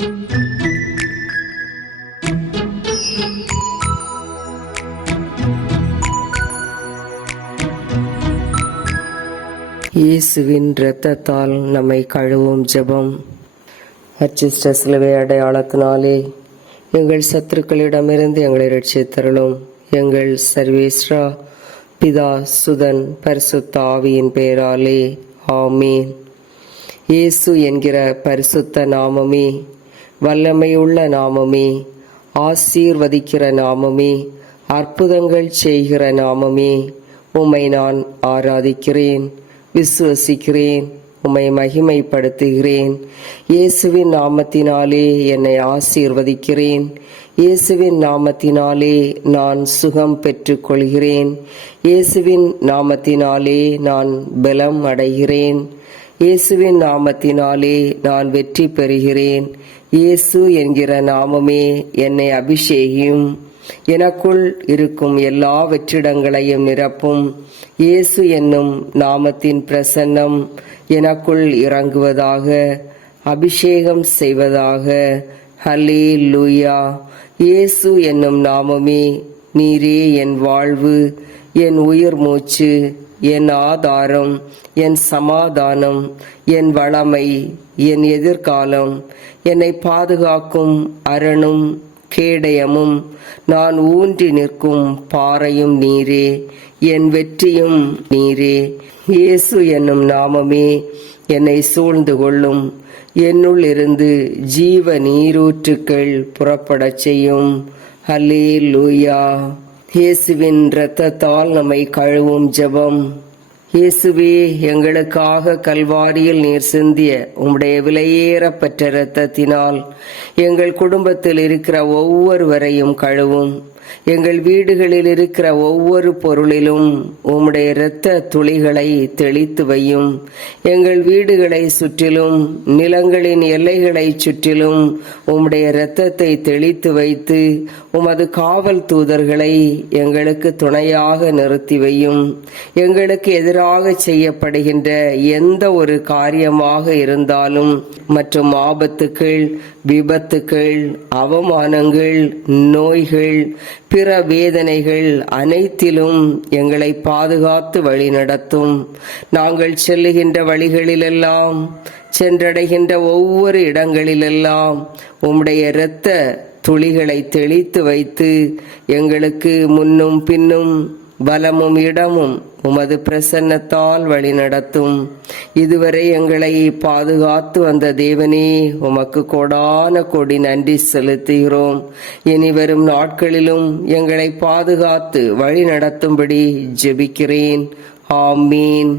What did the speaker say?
இயேசுவின் இரத்தத்தால் நம்மை கழுவும் ஜெபம். அச்சிஷ்ட சிலுவை அடையாளத்தினாலே எங்கள் சத்துருக்களிடமிருந்து எங்களை ரட்சித்தருளும். எங்கள் சர்வேஸ்ரா பிதா சுதன் பரிசுத்த ஆவியின் பெயராலே. ஆமீன். இயேசு என்கிற பரிசுத்த நாமமே வல்லமையுள்ள நாமமே ஆசீர்வதிக்கிற நாமமே அற்புதங்கள் செய்கிற நாமமே உம்மை நான் ஆராதிக்கிறேன் விசுவசிக்கிறேன் உம்மை மகிமைப்படுத்துகிறேன். இயேசுவின் நாமத்தினாலே என்னை ஆசீர்வதிக்கிறேன். இயேசுவின் நாமத்தினாலே நான் சுகம் பெற்றுக்கொள்கிறேன். இயேசுவின் நாமத்தினாலே நான் பலம் அடைகிறேன். இயேசுவின் நாமத்தினாலே நான் வெற்றி பெறுகிறேன். இயேசு என்கிற நாமமே என்னை அபிஷேகியும். எனக்குள் இருக்கும் எல்லா வெற்றிடங்களையும் நிரப்பும். இயேசு என்னும் நாமத்தின் பிரசன்னம் எனக்குள் இறங்குவதாக அபிஷேகம் செய்வதாக. ஹலே லூயா இயேசு என்னும் நாமமே நீரே என் வாழ்வு என் உயிர் மூச்சு என் ஆதாரம் என் சமாதானம் என் வளமை என் எதிர்காலம். என்னை பாதுகாக்கும் அரணும் கேடயமும் நான் ஊன்றி நிற்கும் பாறையும் நீரே என் வெற்றியும் நீரே. இயேசு என்னும் நாமமே என்னை சூழ்ந்து கொள்ளும். என்னுள் இருந்து ஜீவ நீரூற்றுக்கள் புறப்படச் செய்யும். ஹலே லூயா இயேசுவின் இரத்தத்தால் நம்மை கழுவும் ஜெபம். இயேசுவே எங்களுக்காக கல்வாரியில் நீர் சிந்திய உம்முடைய விலையேறப்பற்ற இரத்தத்தினால் எங்கள் குடும்பத்தில் இருக்கிற ஒவ்வொருவரையும் கழுவும். எங்கள் வீடுகளில் இருக்கிற ஒவ்வொரு பொருளிலும் உம்முடைய இரத்த துளிகளை தெளித்து வையும். எங்கள் வீடுகளை சுற்றிலும் நிலங்களின் எல்லைகளை சுற்றிலும் உம்முடைய இரத்தத்தை தெளித்து வைத்து உமது காவல் தூதர்களை எங்களுக்கு துணையாக நிறுத்தி வையும். எங்களுக்கு எதிராக செய்யப்படுகின்ற எந்த ஒரு காரியமாக இருந்தாலும் மற்றும் ஆபத்துக்கள் விபத்துக்கள் அவமானங்கள் நோய்கள் பிற வேதனைகள் அனைத்திலும் எங்களை பாதுகாத்து வழி நடத்தும். நாங்கள் செல்லுகின்ற வழிகளிலெல்லாம் சென்றடைகின்ற ஒவ்வொரு இடங்களிலெல்லாம் உம்முடைய இரத்த துளிகளை தெளித்து வைத்து எங்களுக்கு முன்னும் பின்னும் பலமும் இடமும் உமது பிரசன்னத்தால் வழி நடத்தும் இதுவரை எங்களை பாதுகாத்து வந்த தேவனே உமக்கு கோடான கொடி நன்றி செலுத்துகிறோம். இனி வரும் நாட்களிலும் எங்களை பாதுகாத்து வழி நடத்தும்படி ஜெபிக்கிறேன். ஆமீன்.